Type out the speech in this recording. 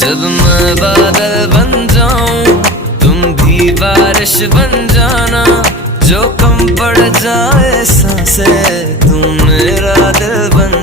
जब मैं बादल बन जाऊं तुम भी बारिश बन जाना, जो कम पड़ जाए सांसें तुम मेरा दिल बन